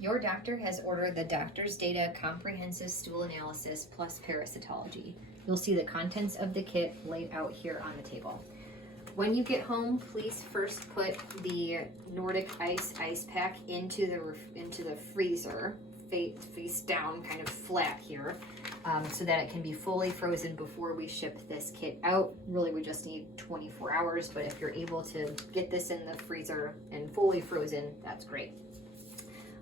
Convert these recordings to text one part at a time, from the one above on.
Your doctor has ordered the Doctor's Data Comprehensive Stool Analysis plus Parasitology. You'll see the contents of the kit laid out here on the table. When you get home, please first put the Nordic Ice pack into the freezer, face down, kind of flat here, so that it can be fully frozen before we ship this kit out. Really, we just need 24 hours, but if you're able to get this in the freezer and fully frozen, that's great.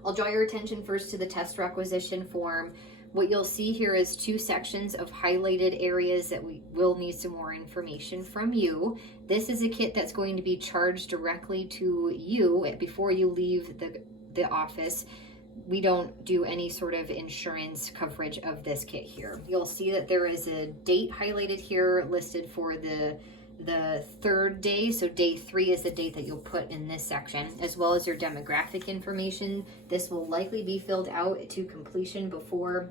I'll draw your attention first to the test requisition form. What you'll see here is 2 sections of highlighted areas that we will need some more information from you. This is a kit that's going to be charged directly to you before you leave the office. We don't do any sort of insurance coverage of this kit here. You'll see that there is a date highlighted here listed for the 3rd day. So day 3 is the date that you'll put in this section, as well as your demographic information. This will likely be filled out to completion before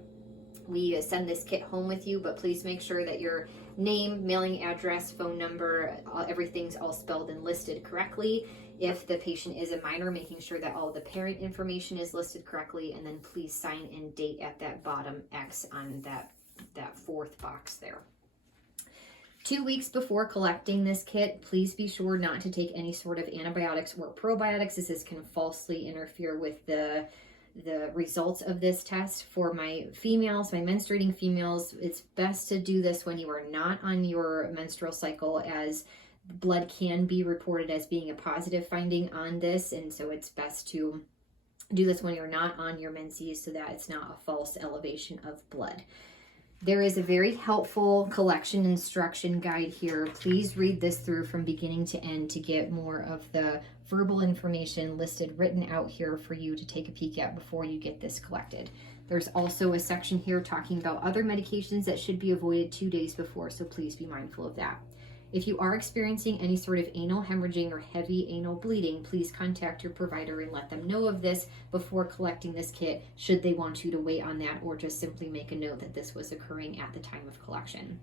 we send this kit home with you, but please make sure that your name, mailing address, phone number, everything's all spelled and listed correctly. If the patient is a minor, making sure that all the parent information is listed correctly, and then please sign in date at that bottom X on that 4th box there. 2 weeks before collecting this kit, please be sure not to take any sort of antibiotics or probiotics, as this can falsely interfere with the results of this test. For my females, my menstruating females, it's best to do this when you are not on your menstrual cycle, as blood can be reported as being a positive finding on this, and so it's best to do this when you're not on your menses so that it's not a false elevation of blood. There is a very helpful collection instruction guide here. Please read this through from beginning to end to get more of the verbal information listed, written out here for you to take a peek at before you get this collected. There's also a section here talking about other medications that should be avoided 2 days before, so please be mindful of that. If you are experiencing any sort of anal hemorrhaging or heavy anal bleeding, please contact your provider and let them know of this before collecting this kit, should they want you to wait on that, or just simply make a note that this was occurring at the time of collection.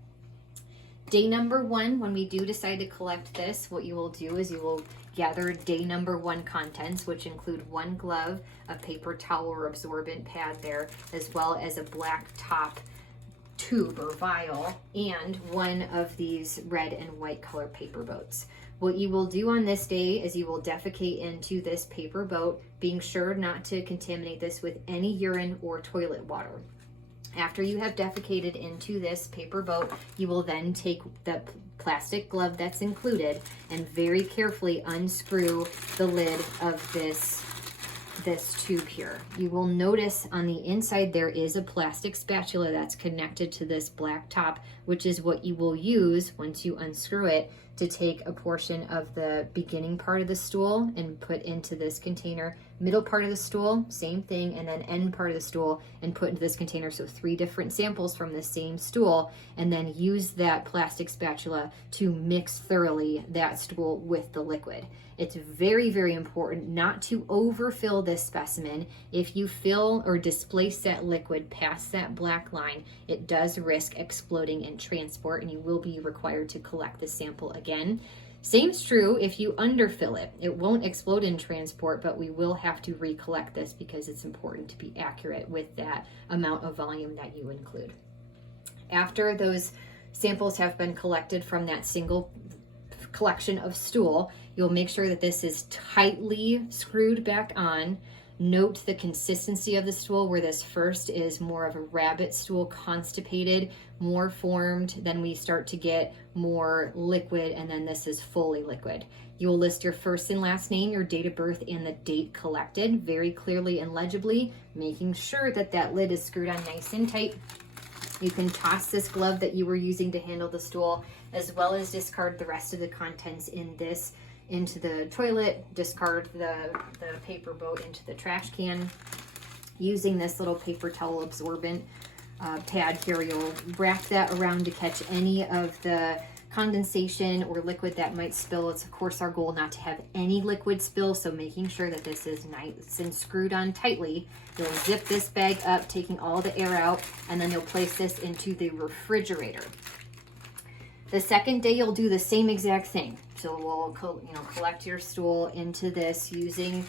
Day number 1, when we do decide to collect this, what you will do is you will gather day number 1 contents, which include 1 glove, a paper towel or absorbent pad there, as well as a black top tube or vial, and 1 of these red and white color paper boats. What you will do on this day is you will defecate into this paper boat, being sure not to contaminate this with any urine or toilet water. After you have defecated into this paper boat, you will then take the plastic glove that's included and very carefully unscrew the lid of this tube here. You will notice on the inside there is a plastic spatula that's connected to this black top, which is what you will use once you unscrew it to take a portion of the beginning part of the stool and put into this container, middle part of the stool, same thing, and then end part of the stool and put into this container. So 3 different samples from the same stool, and then use that plastic spatula to mix thoroughly that stool with the liquid. It's very, very important not to overfill this specimen. If you fill or displace that liquid past that black line, it does risk exploding in transport, and you will be required to collect the sample again. Same's true if you underfill it. It won't explode in transport, but we will have to recollect this because it's important to be accurate with that amount of volume that you include. After those samples have been collected from that single collection of stool, you'll make sure that this is tightly screwed back on. Note the consistency of the stool, where this first is more of a rabbit stool, constipated, more formed, then we start to get more liquid, and then this is fully liquid. You will list your first and last name, your date of birth, and the date collected very clearly and legibly, making sure that that lid is screwed on nice and tight. You can toss this glove that you were using to handle the stool, as well as discard the rest of the contents into the toilet, discard the paper boat into the trash can. Using this little paper towel absorbent pad here, you'll wrap that around to catch any of the condensation or liquid that might spill. It's of course our goal not to have any liquid spill, so making sure that this is nice and screwed on tightly. You'll zip this bag up, taking all the air out, and then you'll place this into the refrigerator. The second day, you'll do the same exact thing. So we'll collect your stool into this using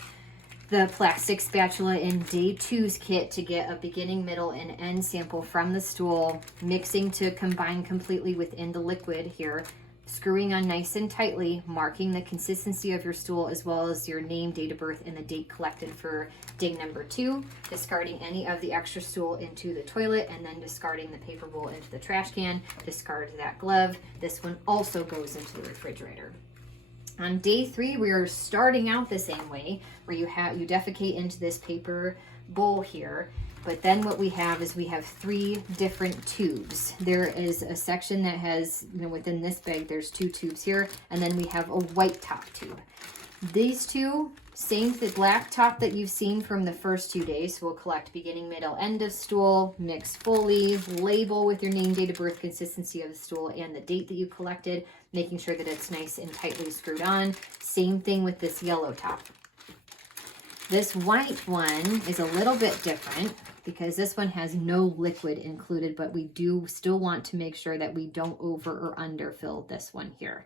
the plastic spatula in day 2's kit to get a beginning, middle, and end sample from the stool, mixing to combine completely within the liquid here, screwing on nice and tightly, marking the consistency of your stool as well as your name, date of birth, and the date collected for day number 2, discarding any of the extra stool into the toilet, and then discarding the paper bowl into the trash can. Discard that glove. This one also goes into the refrigerator. On day 3, we are starting out the same way, where you defecate into this paper bowl here. But then what we have is we have 3 different tubes. There is a section that has, within this bag, there's 2 tubes here, and then we have a white top tube. These 2, same the black top that you've seen from the first 2 days. So we'll collect beginning, middle, end of stool, mix fully, label with your name, date of birth, consistency of the stool, and the date that you collected, making sure that it's nice and tightly screwed on. Same thing with this yellow top. This white one is a little bit different because this one has no liquid included, but we do still want to make sure that we don't over or underfill this one here.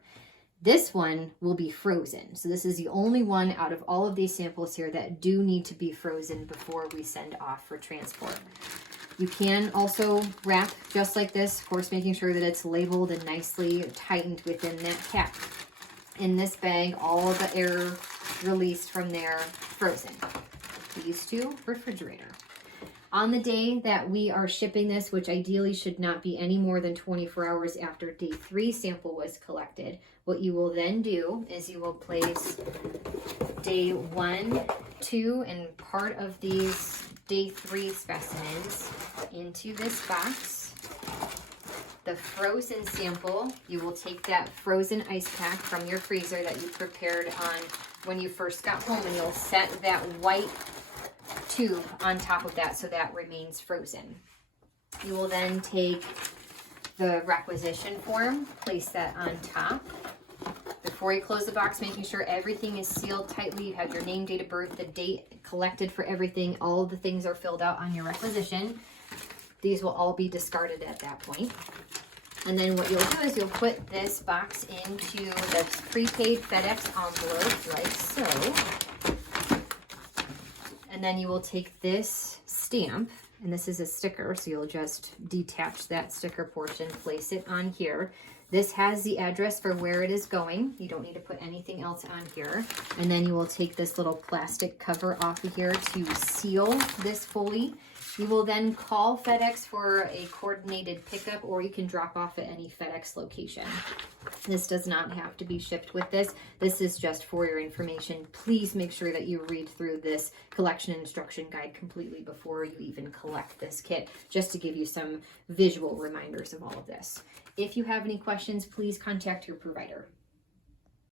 This one will be frozen. So this is the only one out of all of these samples here that do need to be frozen before we send off for transport. You can also wrap just like this, of course, making sure that it's labeled and nicely tightened within that cap. In this bag, all of the air released from there, frozen. These 2, refrigerator. On the day that we are shipping this, which ideally should not be any more than 24 hours after day 3 sample was collected, what you will then do is you will place day 1, 2, and part of these day 3 specimens into this box. The frozen sample, you will take that frozen ice pack from your freezer that you prepared on when you first got home, and you'll set that white tube on top of that so that remains frozen. You will then take the requisition form, place that on top. Before you close the box, making sure everything is sealed tightly. You have your name, date of birth, the date collected for everything. All of the things are filled out on your requisition. These will all be discarded at that point. And then what you'll do is you'll put this box into the prepaid FedEx envelope like so. And then you will take this stamp, and this is a sticker, so you'll just detach that sticker portion, place it on here. This has the address for where it is going. You don't need to put anything else on here. And then you will take this little plastic cover off of here to seal this fully. You will then call FedEx for a coordinated pickup, or you can drop off at any FedEx location. This does not have to be shipped with this. This is just for your information. Please make sure that you read through this collection instruction guide completely before you even collect this kit, just to give you some visual reminders of all of this. If you have any questions, please contact your provider.